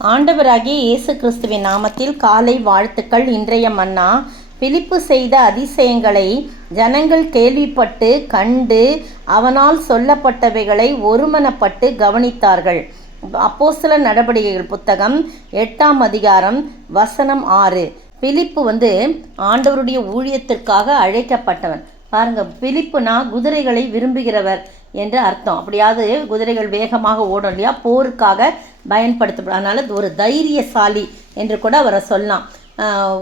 ஆண்டவராகிய இயேசு கிறிஸ்துவின் நாமத்தில் காலை வாழ்த்துக்கள். இன்றைய மன்னா, பிலிப்பு செய்த அதிசயங்களை ஜனங்கள் கேள்விப்பட்டு கண்டு அவனால் சொல்லப்பட்டவைகளை ஒருமனப்பட்டு கவனித்தார்கள். அப்போஸ்தலர் நடபடிக்கைகள் புத்தகம் 8ஆம் அதிகாரம் வசனம் 6. பிலிப்பு ஆண்டவருடைய ஊழியத்திற்காக அழைக்கப்பட்டவன். பாருங்க, பிலிப்புனா குதிரைகளை விரும்புகிறவர் என்று அர்த்தம். அப்படியாவது குதிரைகள் வேகமாக ஓடும் இல்லையா, போருக்காக பயன்படுத்தப்படும். அதனால் ஒரு தைரியசாலி என்று கூட அவரை சொல்லலாம்.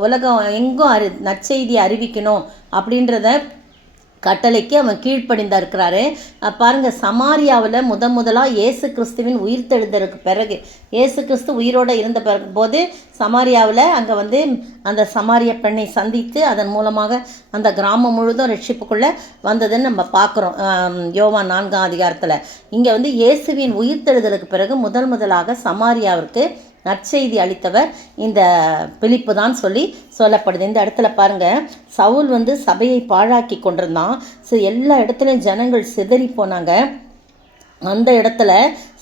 உலகம் எங்கும் நற்செய்தி அறிவிக்கணும் அப்படின்றத கட்டளைக்கு அவன் கீழ்ப்படிந்தா இருக்கிறாரு. பாருங்கள், சமாரியாவில் முதலாக இயேசு கிறிஸ்துவின் உயிர்த்தெழுந்ததுக்கு பிறகு, இயேசு கிறிஸ்து உயிரோடு இருந்த போது சமாரியாவில் அங்கே அந்த சமாரிய பெண்ணை சந்தித்து அதன் மூலமாக அந்த கிராமம் முழுதும் ரட்சிப்புக்குள்ளே வந்ததுன்னு நம்ம பார்க்குறோம் யோவான் 4ஆம் அதிகாரத்தில். இங்கே இயேசுவின் உயிர்த்தெழுதலுக்கு பிறகு முதலாக சமாரியாவிற்கு நற்செய்தி அளித்தவர் இந்த பிலிப்பு தான் சொல்லப்படுது. இந்த இடத்துல பாருங்கள், சவுல் சபையை பாழாக்கி கொண்டிருந்தான். எல்லா இடத்துலையும் ஜனங்கள் சிதறி போனாங்க. அந்த இடத்துல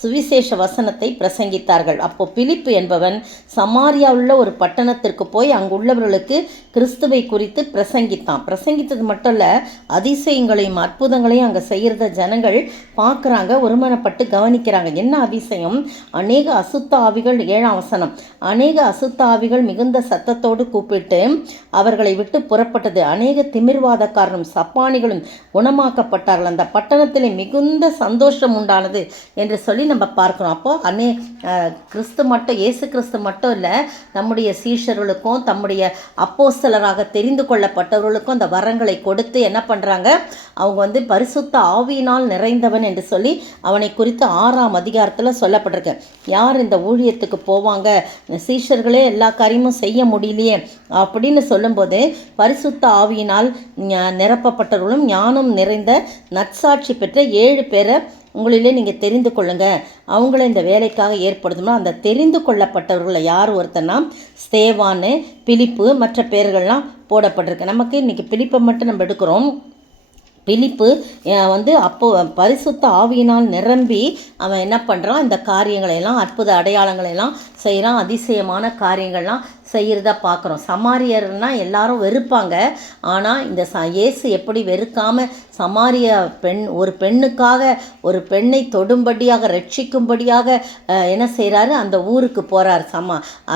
சுவிசேஷ வசனத்தை பிரசங்கித்தார்கள். அப்போது பிலிப்பு என்பவன் சமாரியாவுள்ள ஒரு பட்டணத்திற்கு போய் அங்குள்ளவர்களுக்கு கிறிஸ்துவை குறித்து பிரசங்கித்தது மட்டும் இல்லை, அதிசயங்களையும் அற்புதங்களையும் அங்கே செய்கிறத ஜனங்கள் பார்க்குறாங்க, ஒருமனப்பட்டு கவனிக்கிறாங்க. என்ன அதிசயம்? அநேக அசுத்த ஆவிகள், 7ஆம் வசனம், அநேக அசுத்த ஆவிகள் மிகுந்த சத்தத்தோடு கூப்பிட்டு அவர்களை விட்டு புறப்பட்டது. அநேக திமிர்வாதக்காரரும் சப்பானிகளும் குணமாக்கப்பட்டார்கள். அந்த பட்டணத்திலே மிகுந்த சந்தோஷம் உண்டானது என்று சொல்லி நம்ம பார்க்குறோம். அப்போது கிறிஸ்து மட்டும், இயேசு கிறிஸ்து மட்டும் இல்லை, நம்முடைய சீஷர்களுக்கும் தம்முடைய அப்போஸ்தலராக தெரிந்து கொள்ளப்பட்டவர்களுக்கும் அந்த வரங்களை கொடுத்து என்ன பண்ணுறாங்க, அவங்க பரிசுத்த ஆவியினால் நிறைந்தவன் என்று சொல்லி அவனை குறித்து 6ஆம் அதிகாரத்தில் சொல்லப்பட்டிருக்கு. யார் இந்த ஊழியத்துக்கு போவாங்க, சீஷர்களே எல்லா காரியமும் செய்ய முடியலையே அப்படின்னு சொல்லும்போது, பரிசுத்த ஆவியினால் நிரப்பப்பட்டவர்களும் ஞானம் நிறைந்த நற்சாட்சி பெற்ற 7 பேரை உங்களிலே நீங்கள் தெரிந்து கொள்ளுங்கள், அவங்கள இந்த வேலைக்காக ஏற்படுத்தணும். அந்த தெரிந்து கொள்ளப்பட்டவர்களை யார் ஒருத்தனா, ஸ்தேவானு, பிலிப்பு, மற்ற பேர்கள்லாம் போடப்பட்டிருக்கு. நமக்கு இன்றைக்கி பிலிப்பை மட்டும் நம்ம எடுக்கிறோம். பிலிப்பு அப்போ பரிசுத்த ஆவியினால் நிரம்பி அவன் என்ன பண்ணுறான், இந்த காரியங்களையெல்லாம், அற்புத அடையாளங்களையெல்லாம் செய்கிறான், அதிசயமான காரியங்கள்லாம் செய்கிறதா பார்க்குறோம். சமாரியர்னால் எல்லாரும் வெறுப்பாங்க. ஆனால் இந்த இயேசு எப்படி வெறுக்காமல் சமாரிய ஒரு பெண்ணுக்காக, ஒரு பெண்ணை தொடும்படியாக, ரட்சிக்கும்படியாக என்ன செய்கிறாரு, அந்த ஊருக்கு போகிறார்.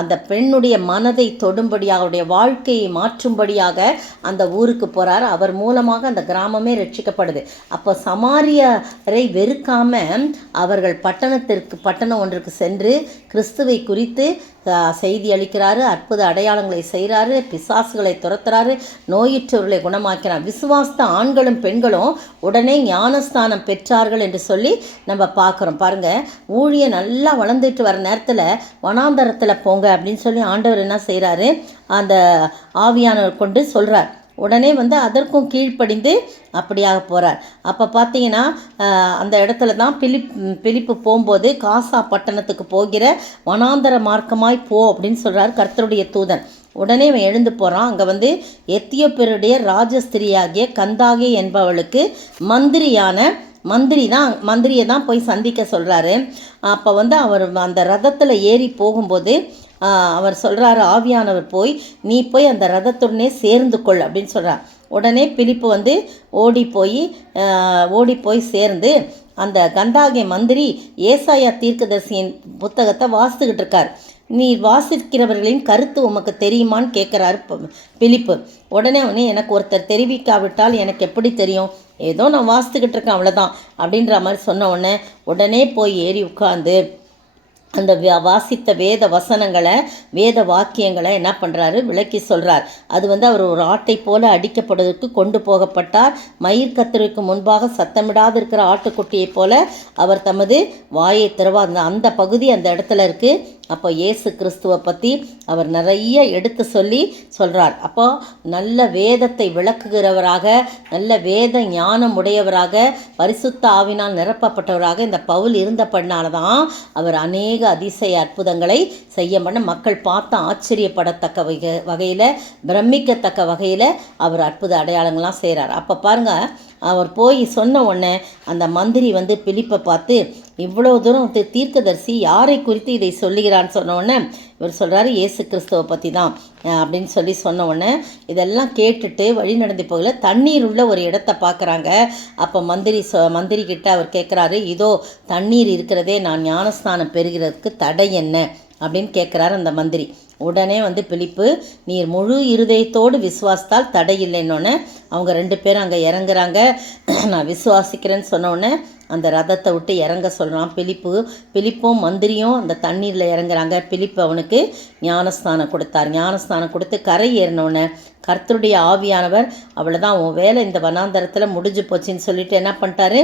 அந்த பெண்ணுடைய மனதை தொடும்படியாக, அவருடைய வாழ்க்கையை மாற்றும்படியாக அந்த ஊருக்கு போகிறார். அவர் மூலமாக அந்த கிராமமே ரட்சிக்கப்படுது. அப்போ சமாரியரை வெறுக்காமல் அவர்கள் பட்டணம் ஒன்றுக்கு சென்று கிறிஸ்துவை குறித்து செய்தி அளிக்கிறாரு, அற்புத அடையாளங்களை செய்கிறாரு, பிசாசுகளை துரத்துறாரு, நோயுற்றவர்களை குணமாக்கிறார். விசுவாசத்த ஆண்களும் பெண்களும் உடனே ஞானஸ்தானம் பெற்றார்கள் என்று சொல்லி நம்ம பார்க்குறோம். பாருங்கள், ஊழியம் நல்லா வளர்ந்துட்டு வர நேரத்தில் வனாந்தரத்தில் போங்க அப்படின்னு சொல்லி ஆண்டவர் என்ன செய்கிறாரு, அந்த ஆவியானவர் கொண்டு சொல்கிறார். உடனே அதற்கும் கீழ்ப்படிந்து அப்படியாக போகிறார். அப்போ பார்த்தீங்கன்னா அந்த இடத்துல தான் பிலிப்பு போகும்போது காசா பட்டணத்துக்கு போகிற வனாந்தர மார்க்கமாய் போ அப்படின்னு சொல்கிறார் கர்த்தருடைய தூதன். உடனே அவன் எழுந்து போகிறான். அங்கே எத்தியோப்பியருடைய ராஜஸ்திரியாகிய கந்தாகே என்பவளுக்கு மந்திரியை தான் போய் சந்திக்க சொல்கிறாரு. அப்போ அவர் அந்த ரதத்தில் ஏறி போகும்போது அவர் சொல்கிறாரு, ஆவியானவர் போய் நீ போய் அந்த ரதத்துடனே சேர்ந்து கொள் அப்படின்னு சொல்கிறார். உடனே பிலிப்பு ஓடி போய் சேர்ந்து அந்த கந்தாகே மந்திரி ஏசாயா தீர்க்கதரிசியின் புத்தகத்தை வாசித்துக்கிட்டு இருக்கார். நீ வாசிக்கிறவர்களின் கருத்து உமக்கு தெரியுமான்னு கேட்குறாரு பிலிப்பு. உடனே எனக்கு ஒருத்தர் தெரிவிக்காவிட்டால் எனக்கு எப்படி தெரியும், ஏதோ நான் வாசித்துக்கிட்டு இருக்கேன் அவ்வளோதான் அப்படின்ற மாதிரி உடனே போய் ஏறி உட்கார்ந்து அந்த வாசித்த வேத வசனங்களை, வேத வாக்கியங்களை என்ன பண்ணுறாரு, விளக்கி சொல்கிறார். அது அவர் ஒரு ஆட்டை போல அடிக்கப்படுவதற்கு கொண்டு போகப்பட்டார். மயிர் கத்தருக்கு முன்பாக சத்தமிடாது இருக்கிற ஆட்டுக்குட்டியை போல அவர் தமது வாயை திறவார். அந்த பகுதி அந்த இடத்துல இருக்குது. அப்போ இயேசு கிறிஸ்துவை பற்றி அவர் நிறைய எடுத்து சொல்கிறார். அப்போ நல்ல வேதத்தை விளக்குகிறவராக, நல்ல வேத ஞானம் உடையவராக, பரிசுத்த ஆவினால் நிரப்பப்பட்டவராக இந்த பவுல் இருந்தபடினால தான் அவர் அநேக அதிசய அற்புதங்களை செய்ய மக்கள் பார்த்து ஆச்சரியப்படத்தக்க வகையில், பிரமிக்கத்தக்க வகையில் அவர் அற்புத அடையாளங்கள்லாம் செய்கிறார். அப்போ பாருங்கள், அவர் போய் சொன்ன உடனே அந்த மந்திரி வந்து பிலிப்பை பார்த்து, இவ்வளோ தூரம் தீர்க்கதரிசி யாரை குறித்து இதை சொல்லுகிறான்னு சொன்ன உடனே இவர் சொல்கிறாரு, இயேசு கிறிஸ்துவை பற்றி தான் அப்படின்னு சொன்ன உடனே இதெல்லாம் கேட்டுட்டு வழி நடந்து போகல தண்ணீர் உள்ள ஒரு இடத்த பார்க்குறாங்க. அப்போ மந்திரி கிட்ட அவர் கேட்குறாரு, இதோ தண்ணீர் இருக்கிறதே, நான் ஞானஸ்நானம் பெறுகிறதுக்கு தடை என்ன அப்படின்னு கேட்குறாரு அந்த மந்திரி. உடனே வந்து பிலிப்பு, நீர் முழு இருதயத்தோடு விசுவாசத்தால் தடை இல்லைன்னொன்னே அவங்க 2 பேரும் அங்கே இறங்குறாங்க. நான் விசுவாசிக்கிறேன்னு சொன்னோடனே அந்த ரதத்தை விட்டு இறங்க சொல்கிறான். பிலிப்பும் மந்திரியும் அந்த தண்ணீரில் இறங்குறாங்க. பிலிப்பு அவனுக்கு ஞானஸ்நானம் கொடுத்தார். ஞானஸ்நானம் கொடுத்து கரை ஏறினோடனே கர்த்தருடைய ஆவியானவர், அவ்வளோதான் உன் வேலை இந்த வனாந்தரத்தில் முடிஞ்சு போச்சுன்னு சொல்லிட்டு என்ன பண்ணிட்டாரு,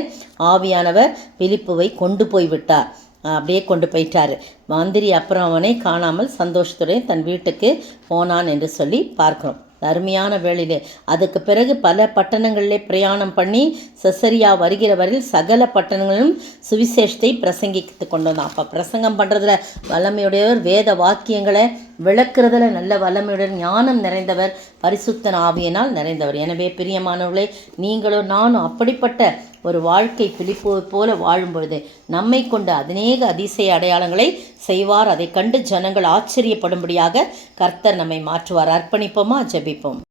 ஆவியானவர் பிலிப்புவை கொண்டு போய் விட்டார். அப்படியே கொண்டு போயிட்டார். மந்திரி அப்புறம் அவனை காணாமல் சந்தோஷத்துடன் தன் வீட்டுக்கு போனான் என்று சொல்லி பார்க்கிறோம். அருமையான வேளையிலே அதுக்கு பிறகு பல பட்டணங்களிலே பிரயாணம் பண்ணி செசரியா வருகிற வரையில் சகல பட்டணங்களிலும் சுவிசேஷத்தை பிரசங்கித்து கொண்டு வந்தான். அப்போ பிரசங்கம் பண்ணுறதுல வல்லமையுடையவர், வேத வாக்கியங்களை விளக்குறதுல நல்ல வல்லமையுடன் ஞானம் நிறைந்தவர், பரிசுத்த ஆவியினால் நிறைந்தவர். எனவே பிரியமானவர்களே, நீங்களும் நானும் அப்படிப்பட்ட ஒரு வாழ்க்கை பிலிப்பை போல வாழும் பொழுது நம்மை கொண்டு அநேக அதிசய அடையாளங்களை செய்வார். அதை கண்டு ஜனங்கள் ஆச்சரியப்படும்படியாக கர்த்தர் நம்மை மாற்றுவார். அர்ப்பணிப்போமா, ஜெபிப்போம்.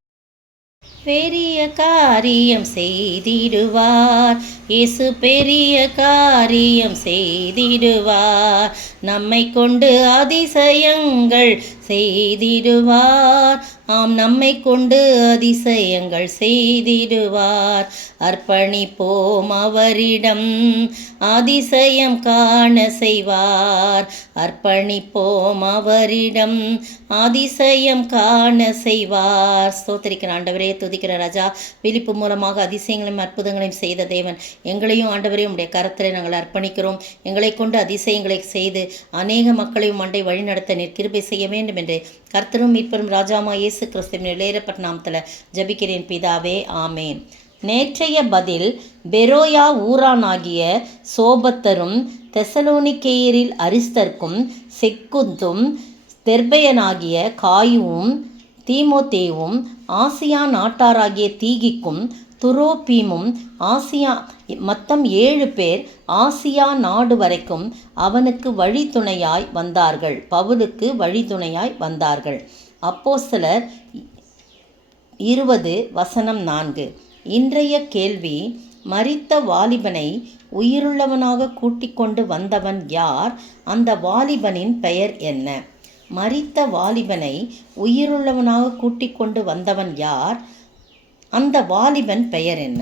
பெரிய காரியம் செய்திடுவார் இயேசு, பெரிய காரியம் செய்திடுவார். நம்மை கொண்டு அதிசயங்கள் செய்திடுவார். ஆம், நம்மை கொண்டு அதிசயங்கள் செய்திடுவார். அர்ப்பணிப்போம் அவரிடம், அதிசயம் காண செய்வார். அர்ப்பணிப்போம் அவரிடம், அதிசயம் காண செய்வார். ஸ்தோத்திரிக்கிற ஆண்டவரே, துதிக்கிற ராஜா, பிலிப்பு மூலமாக அதிசயங்களையும் அற்புதங்களையும் செய்த தேவன், எங்களையும் ஆண்டவரே உடைய கரத்தில் நாங்கள் அர்ப்பணிக்கிறோம். எங்களை கொண்டு அதிசயங்களை செய்து அநேக மக்களையும் மண்டை வழிநடத்த நீர் கிருபை செய்ய வேண்டும் என்று கர்த்தரும் மீட்பரும் ராஜாமா இயேசு கிறிஸ்துவின் விலையேறப்பட்ட நாமத்தில் ஜபிக்கிறேன் பிதாவே, ஆமேன். நேற்றைய பதில், பெரோயா ஊரானாகிய சோபத்தரும் தெசலோனிக்கேயரில் அரிஸ்தர்க்கும் செக்குந்தும் தெர்பையனாகிய காயுவும் தீமோத்தேவும் ஆசியா நாட்டாராகிய தீகிக்கும் துரோபீமும் ஆசியா மொத்தம் 7 பேர் ஆசியா நாடு வரைக்கும் அவனுக்கு வழித்துணையாய் வந்தார்கள். பவுலுக்கு வழித்துணையாய் வந்தார்கள். அப்போஸ்தலர் 20:4. இன்றைய கேள்வி, மரித்த வாலிபனை உயிருள்ளவனாக கூட்டிக் கொண்டு வந்தவன் யார்? அந்த வாலிபனின் பெயர் என்ன? மரித்த வாலிபனை உயிருள்ளவனாக கூட்டிக் கொண்டு வந்தவன் யார்? அந்த வாலிபன் பெயர் என்ன?